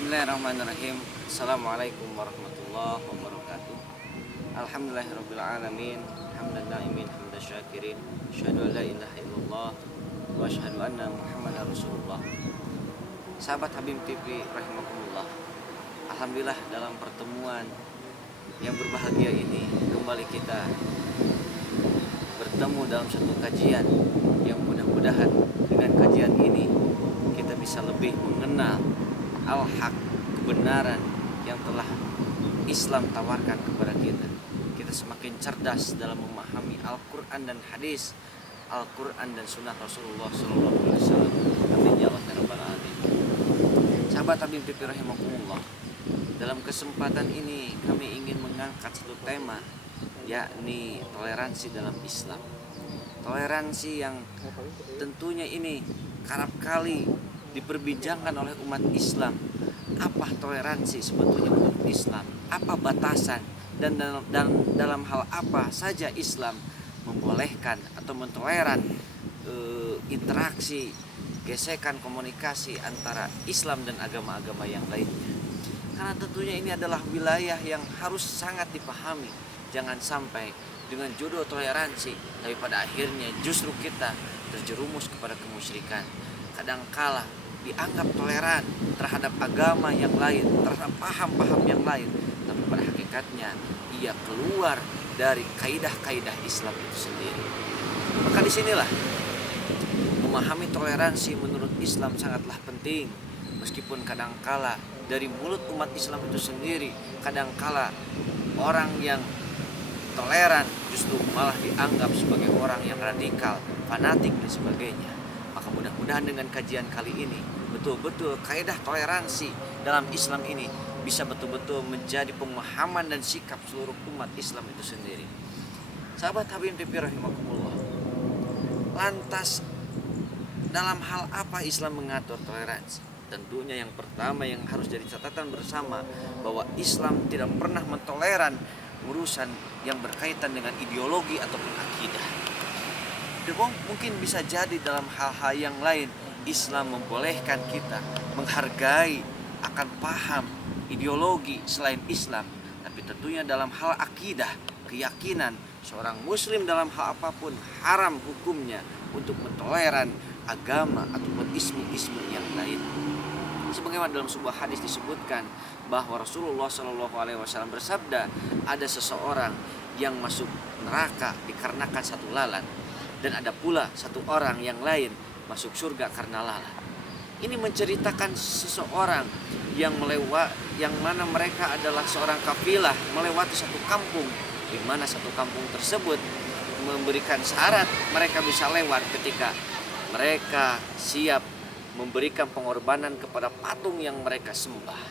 Bismillahirrahmanirrahim. Assalamualaikum warahmatullahi wabarakatuh. Alhamdulillahirabbil alamin, hamdan na'imin, hamdan syakirin. Asyhadu an la ilaha illallah wa asyhadu anna Muhammadar Rasulullah. Sahabat Habib TV rahimakumullah. Alhamdulillah dalam pertemuan yang berbahagia ini kembali kita bertemu dalam satu kajian yang mudah-mudahan dengan kajian ini kita bisa lebih mengenal al-haq, kebenaran yang telah Islam tawarkan kepada kita. Kita semakin cerdas dalam memahami Al-Quran dan hadis, Al-Quran dan sunnah Rasulullah SAW. Amin ya Allah ya Rabbal Alamin. Sahabat Habib TV rahimakumullah, dalam kesempatan ini kami ingin mengangkat satu tema, yakni toleransi dalam Islam. Toleransi yang tentunya ini kerap kali diperbincangkan oleh umat Islam. Apa toleransi sebetulnya menurut Islam? Apa batasan dan dalam hal apa saja Islam membolehkan atau mentoleran interaksi, gesekan, komunikasi antara Islam dan agama-agama yang lainnya. Karena tentunya ini adalah wilayah yang harus sangat dipahami. Jangan sampai dengan judul toleransi, tapi pada akhirnya justru kita terjerumus kepada kemusyrikan. Kadangkala dianggap toleran terhadap agama yang lain, terhadap paham-paham yang lain, tapi pada hakikatnya ia keluar dari kaidah-kaidah Islam itu sendiri. Maka disinilah memahami toleransi menurut Islam sangatlah penting. Meskipun kadangkala dari mulut umat Islam itu sendiri, kadangkala orang yang toleran justru malah dianggap sebagai orang yang radikal, fanatik dan sebagainya. Maka mudah-mudahan dengan kajian kali ini betul-betul kaidah toleransi dalam Islam ini bisa betul-betul menjadi pemahaman dan sikap seluruh umat Islam itu sendiri. Sahabat Habib TV rahimakumullah, lantas dalam hal apa Islam mengatur toleransi? Tentunya yang pertama yang harus jadi catatan bersama bahwa Islam tidak pernah mentoleran urusan yang berkaitan dengan ideologi ataupun akidah. Mungkin bisa jadi dalam hal-hal yang lain Islam membolehkan kita menghargai akan paham ideologi selain Islam, tapi tentunya dalam hal akidah, keyakinan seorang muslim dalam hal apapun haram hukumnya untuk mentoleran agama ataupun ismu-ismu yang lain. Sebagaimana dalam sebuah hadis disebutkan bahwa Rasulullah SAW bersabda, ada seseorang yang masuk neraka dikarenakan satu lalat, dan ada pula satu orang yang lain masuk surga karena lalat. Ini menceritakan seseorang yang mana mereka adalah seorang kafilah melewati satu kampung, di mana satu kampung tersebut memberikan syarat mereka bisa lewat ketika mereka siap memberikan pengorbanan kepada patung yang mereka sembah.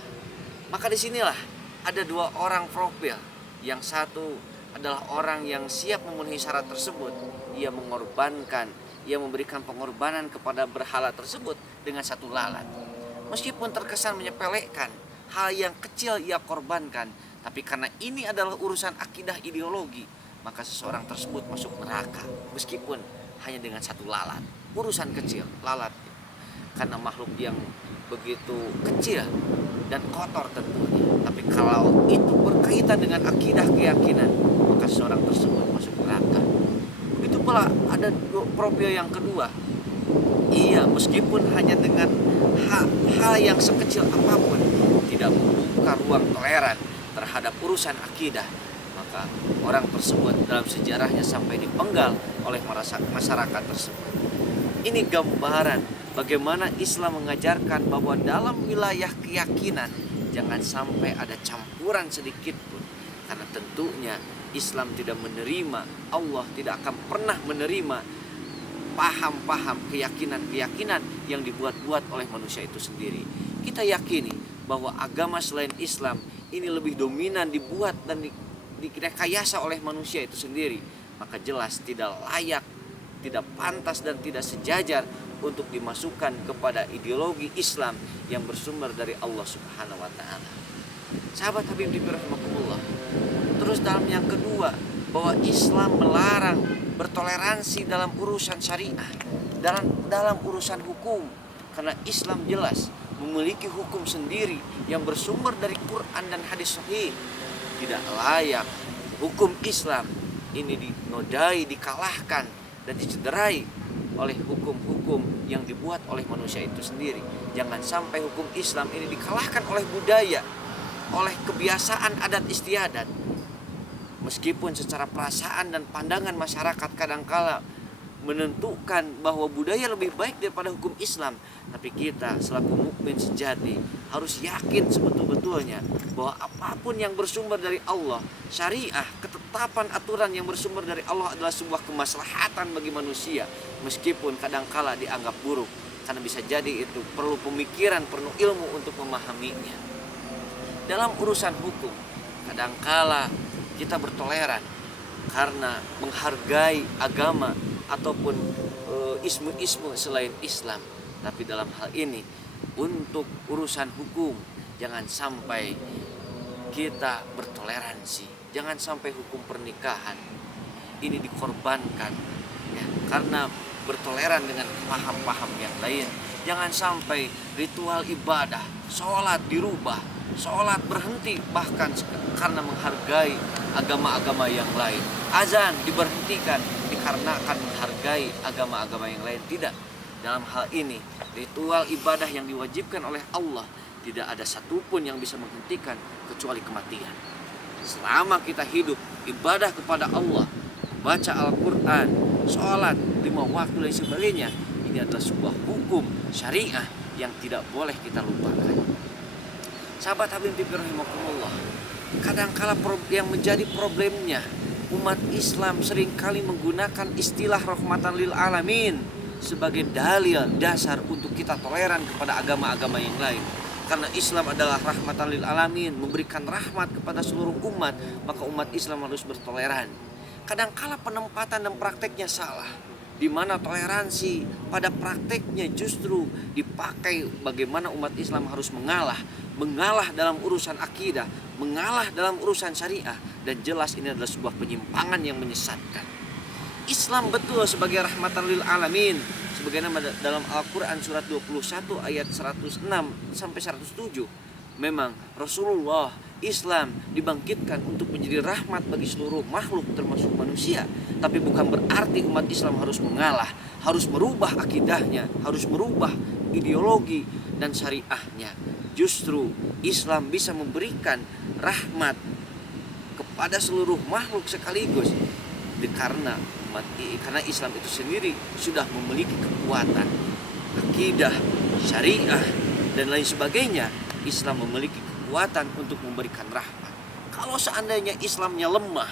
Maka disinilah ada dua orang profil. Yang satu adalah orang yang siap memenuhi syarat tersebut. Ia mengorbankan, ia memberikan pengorbanan kepada berhala tersebut dengan satu lalat. Meskipun terkesan menyepelekan, hal yang kecil ia korbankan, tapi karena ini adalah urusan akidah ideologi, maka seseorang tersebut masuk neraka meskipun hanya dengan satu lalat. Urusan kecil, lalat. Karena makhluk yang begitu kecil dan kotor tentunya. Tapi kalau itu berkaitan dengan akidah keyakinan, maka seorang tersebut masuk neraka. Begitu pula ada profil yang kedua. Ia meskipun hanya dengan hal yang sekecil apapun tidak membuka ruang toleran terhadap urusan akidah, maka orang tersebut dalam sejarahnya sampai dipenggal oleh masyarakat tersebut. Ini gambaran bagaimana Islam mengajarkan bahwa dalam wilayah keyakinan jangan sampai ada campuran sedikit pun. Karena tentunya Islam tidak menerima, Allah tidak akan pernah menerima paham-paham keyakinan-keyakinan yang dibuat-buat oleh manusia itu sendiri. Kita yakini bahwa agama selain Islam ini lebih dominan dibuat dan direkayasa oleh manusia itu sendiri. Maka jelas tidak layak, tidak pantas dan tidak sejajar untuk dimasukkan kepada ideologi Islam yang bersumber dari Allah Subhanahu wa taala. Sahabat Habib rahimakumullah. Terus dalam yang kedua, bahwa Islam melarang bertoleransi dalam urusan syariah, dalam urusan hukum. Karena Islam jelas memiliki hukum sendiri yang bersumber dari Quran dan hadis sahih. Tidak layak hukum Islam ini dinodai, dikalahkan dan dicederai oleh hukum-hukum yang dibuat oleh manusia itu sendiri. Jangan sampai hukum Islam ini dikalahkan oleh budaya, oleh kebiasaan adat istiadat. Meskipun secara perasaan dan pandangan masyarakat kadangkala menentukan bahwa budaya lebih baik daripada hukum Islam, tapi kita selaku mukmin sejati harus yakin sebetul-betulnya bahwa apapun yang bersumber dari Allah, syariah, ketetapan aturan yang bersumber dari Allah adalah sebuah kemaslahatan bagi manusia, meskipun kadangkala dianggap buruk, karena bisa jadi itu perlu pemikiran, perlu ilmu untuk memahaminya. Dalam urusan hukum, kadangkala kita bertoleran karena menghargai agama ataupun isme-isme selain Islam. Tapi dalam hal ini, untuk urusan hukum, jangan sampai kita bertoleransi. Jangan sampai hukum pernikahan ini dikorbankan ya, karena bertoleran dengan paham-paham yang lain. Jangan sampai ritual ibadah, sholat dirubah, sholat berhenti bahkan karena menghargai agama-agama yang lain. Azan diberhentikan dikarenakan menghargai agama-agama yang lain. Tidak. Dalam hal ini, ritual ibadah yang diwajibkan oleh Allah tidak ada satupun yang bisa menghentikan kecuali kematian. Selama kita hidup, ibadah kepada Allah, baca Al-Quran, sholat 5 waktu dan sebagainya, ini adalah sebuah hukum syariah yang tidak boleh kita lupakan. Sahabat Habib rahimakumullah, kadangkala yang menjadi problemnya umat Islam seringkali menggunakan istilah rahmatan lil alamin sebagai dalil dasar untuk kita toleran kepada agama-agama yang lain. Karena Islam adalah rahmatan lil alamin, memberikan rahmat kepada seluruh umat, maka umat Islam harus bertoleran. Kadangkala penempatan dan prakteknya salah, di mana toleransi pada prakteknya justru dipakai bagaimana umat Islam harus mengalah dalam urusan akidah, mengalah dalam urusan syariah, dan jelas ini adalah sebuah penyimpangan yang menyesatkan. Islam betul sebagai rahmatan lil alamin, sebagaimana dalam Al-Quran surat 21 ayat 106 sampai 107. Memang Rasulullah Islam dibangkitkan untuk menjadi rahmat bagi seluruh makhluk termasuk manusia, tapi bukan berarti umat Islam harus mengalah, harus merubah akidahnya, harus merubah ideologi dan syariahnya. Justru Islam bisa memberikan rahmat kepada seluruh makhluk sekaligus, karena Islam itu sendiri sudah memiliki kekuatan akidah, syariah dan lain sebagainya. Islam memiliki kekuatan untuk memberikan rahmat. Kalau seandainya Islamnya lemah,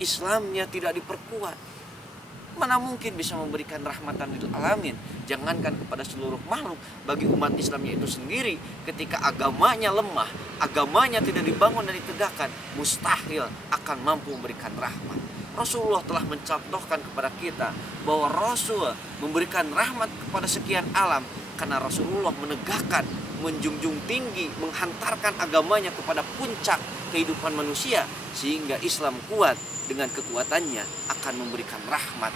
Islamnya tidak diperkuat, mana mungkin bisa memberikan rahmatan lil alamin? Jangankan kepada seluruh makhluk, bagi umat Islamnya itu sendiri, ketika agamanya lemah, agamanya tidak dibangun dan ditegakkan, mustahil akan mampu memberikan rahmat. Rasulullah telah mencontohkan kepada kita bahwa Rasul memberikan rahmat kepada sekian alam karena Rasulullah menegakkan, menjunjung tinggi, menghantarkan agamanya kepada puncak kehidupan manusia, sehingga Islam kuat dengan kekuatannya akan memberikan rahmat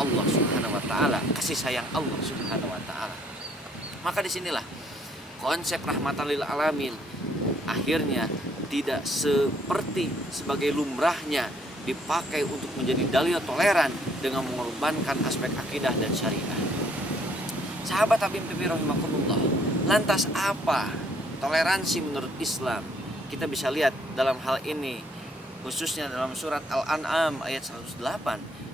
Allah Subhanahu wa taala, kasih sayang Allah Subhanahu wa taala. Maka disinilah konsep rahmatan lil alamin akhirnya tidak seperti sebagai lumrahnya dipakai untuk menjadi dalil toleran dengan mengorbankan aspek akidah dan syariah. Sahabat Habib rahimakumullah, lantas apa toleransi menurut Islam? Kita bisa lihat dalam hal ini khususnya dalam surat Al-An'am ayat 108,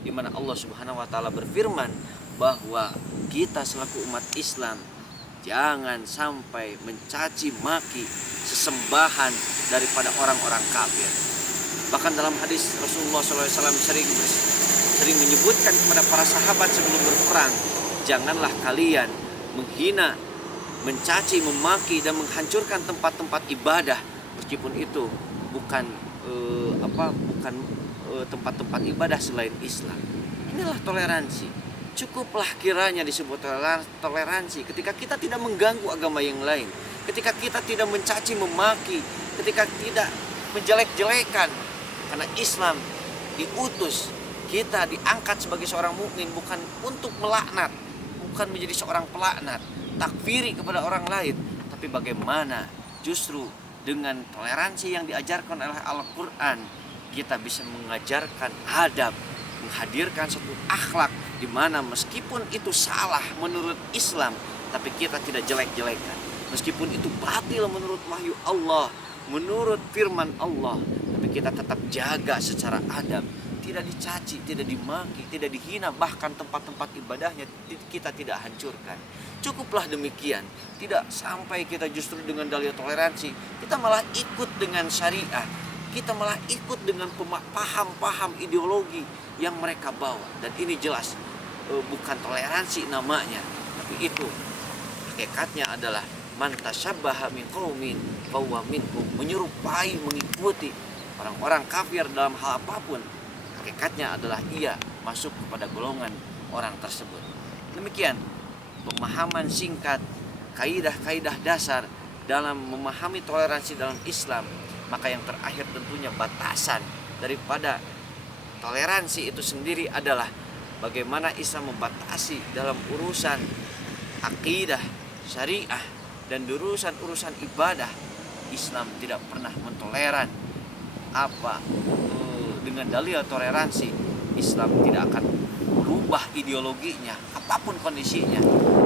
di mana Allah Subhanahu wa taala berfirman bahwa kita selaku umat Islam jangan sampai mencaci maki sesembahan daripada orang-orang kafir. Bahkan dalam hadis Rasulullah SAW sering menyebutkan kepada para sahabat sebelum berperang, janganlah kalian menghina, mencaci, memaki dan menghancurkan tempat-tempat ibadah, meskipun itu bukan tempat-tempat ibadah selain Islam. Inilah toleransi. Cukuplah kiranya disebut toleransi ketika kita tidak mengganggu agama yang lain, ketika kita tidak mencaci memaki, ketika tidak menjelek-jelekan. Karena Islam diutus, kita diangkat sebagai seorang mukmin bukan untuk melaknat, bukan menjadi seorang pelaknat, mentakfiri kepada orang lain, tapi bagaimana justru dengan toleransi yang diajarkan oleh Al-Quran, kita bisa mengajarkan adab, menghadirkan satu akhlak di mana meskipun itu salah menurut Islam, tapi kita tidak jelek-jelekan. Meskipun itu batil menurut wahyu Allah, menurut firman Allah, tapi kita tetap jaga secara adab. Tidak dicaci, tidak dimaki, tidak dihina, bahkan tempat-tempat ibadahnya kita tidak hancurkan. Cukuplah demikian. Tidak sampai kita justru dengan dalil toleransi, kita malah ikut dengan syariah, kita malah ikut dengan paham-paham ideologi yang mereka bawa. Dan ini jelas bukan toleransi namanya, tapi itu hakikatnya adalah man tasyabbaha min qaumin fahuwa minhum, menyerupai, mengikuti orang-orang kafir dalam hal apapun. Hakikatnya adalah ia masuk kepada golongan orang tersebut. Demikian pemahaman singkat kaidah-kaidah dasar dalam memahami toleransi dalam Islam. Maka yang terakhir tentunya batasan daripada toleransi itu sendiri adalah bagaimana Islam membatasi dalam urusan akidah, syariah, dan urusan ibadah. Islam tidak pernah mentoleran dengan dalil toleransi. Islam tidak akan berubah ideologinya apapun kondisinya.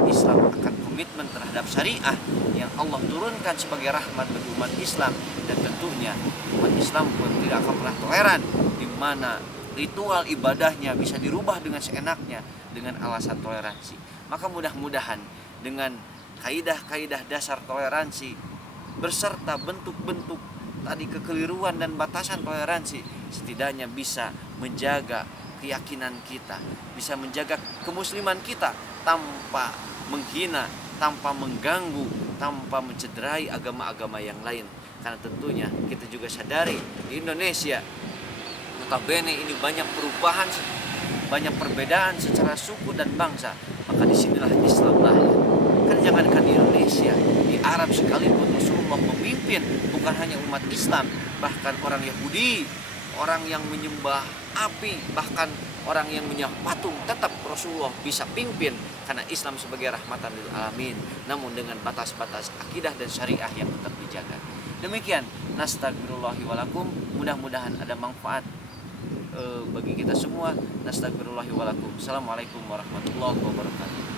Islam akan komitmen terhadap syariah yang Allah turunkan sebagai rahmat bagi umat Islam, dan tentunya umat Islam pun tidak akan pernah toleran di mana ritual ibadahnya bisa dirubah dengan seenaknya dengan alasan toleransi. Maka mudah-mudahan dengan kaidah-kaidah dasar toleransi berserta bentuk-bentuk tadi kekeliruan dan batasan toleransi, setidaknya bisa menjaga keyakinan kita, bisa menjaga kemusliman kita tanpa menghina, tanpa mengganggu, tanpa mencederai agama-agama yang lain. Karena tentunya kita juga sadari di Indonesia notabene ini banyak perubahan, banyak perbedaan secara suku dan bangsa. Maka disinilah Islam lahir. Kan jangankan di Indonesia, di Arab sekalipun Rasulullah memimpin bukan hanya umat Islam, bahkan orang Yahudi, orang yang menyembah api, bahkan orang yang menyembah patung, tetap Rasulullah bisa pimpin karena Islam sebagai rahmatan lil alamin, namun dengan batas-batas akidah dan syariah yang tetap dijaga. Demikian, nastagfirullahi walakum, mudah-mudahan ada manfaat bagi kita semua. Nastagfirullahi walakum. Assalamualaikum warahmatullahi wabarakatuh.